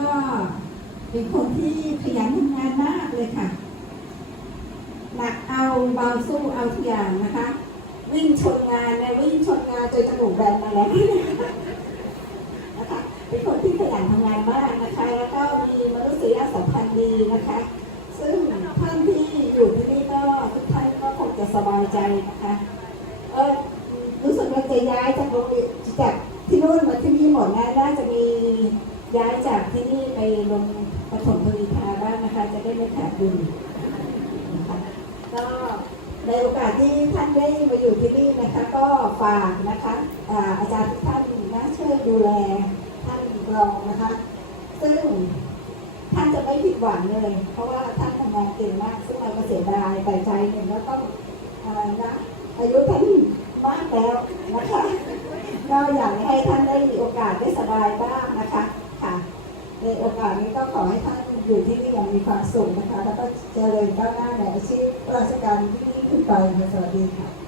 ก็เป็นคนที่ขยันทำงานมากเลยค่ะ หนักเอาเบาสู้เอาทุกอย่างนะคะ วิ่งชนงานนะวิ่งชนงานจนจมูกแบนมาแล้วนะคะเป็นคนที่ขยันทำงานมากนะคะ แล้วก็มีมนุษยสัมพันธ์ดีนะคะ ซึ่งท่านที่อยู่ที่นี่ก็ทุกท่านก็คงจะสบายใจนะคะ เออรู้สึกว่าจะย้ายจากโรงเรียนจากที่นู่นมาที่นี่หมดนะน่าจะมี ย้ายจากที่นี่ไปลงปฐมพลีทาบ้างนะคะ จะได้ไม่ขาดดุลนะคะก็ในโอกาสที่ท่านได้มาอยู่ที่นี่นะคะ ก็ฝากนะคะอาจารย์ทุกท่านนะช่วยดูแลท่านรองนะคะ ซึ่งท่านจะไม่ผิดหวังเลย เพราะว่าท่านทำงานเก่งมาก ซึ่งเราก็เสียดายแต่ใจหนึ่งก็ต้องนะอายุท่านมากแล้วนะคะก็อยากให้ท่านได้มีโอกาสได้สบายบ้างนะคะ ในโอกาสนี้ก็ขอให้ท่านอยู่ที่นี่อย่างมีความสุขนะคะ แล้วก็เจริญก้าวหน้าในอาชีพราชการที่นี่ขึ้นไปสวัสดีค่ะ